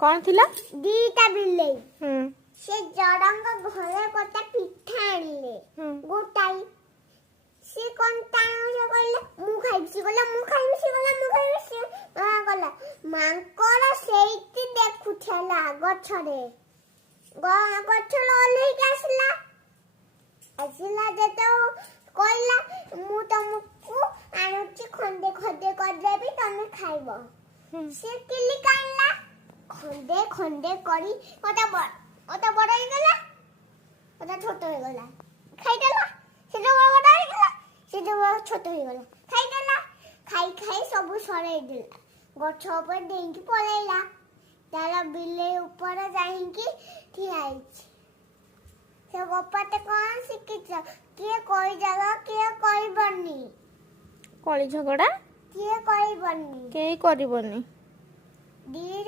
कौन थिला दीटा बिल्ली से जड़ंग घरे कोता पिठा आनिले गोटाई से कोन टाइम से कहले मु खाइबी से कहला मु खाइबी से कहला मु खाइबी से कहला मांकर सेइति देखुथला गछरे गछ लोले आसला आसला जेतो कहला मु तुमको आनुची खंडे खंडे कर देबी तमे खाइबो से किली कानला खंडे खंडे करी ओटा बड़ हो गला ओटा छोट हो गला खाइ देला से जो बड़ हो गला से जो छोट हो गला खाइ देला खाइ खाइ सब सरै देला गछ ऊपर डेंगी पळैला तारा बिले ऊपर जाइंकी ठिया आइछ से गोपाते कोन सिकिछ के कोई जगह के कोई बन्नी कली झगड़ा के कोई बन्नी के करबनी दी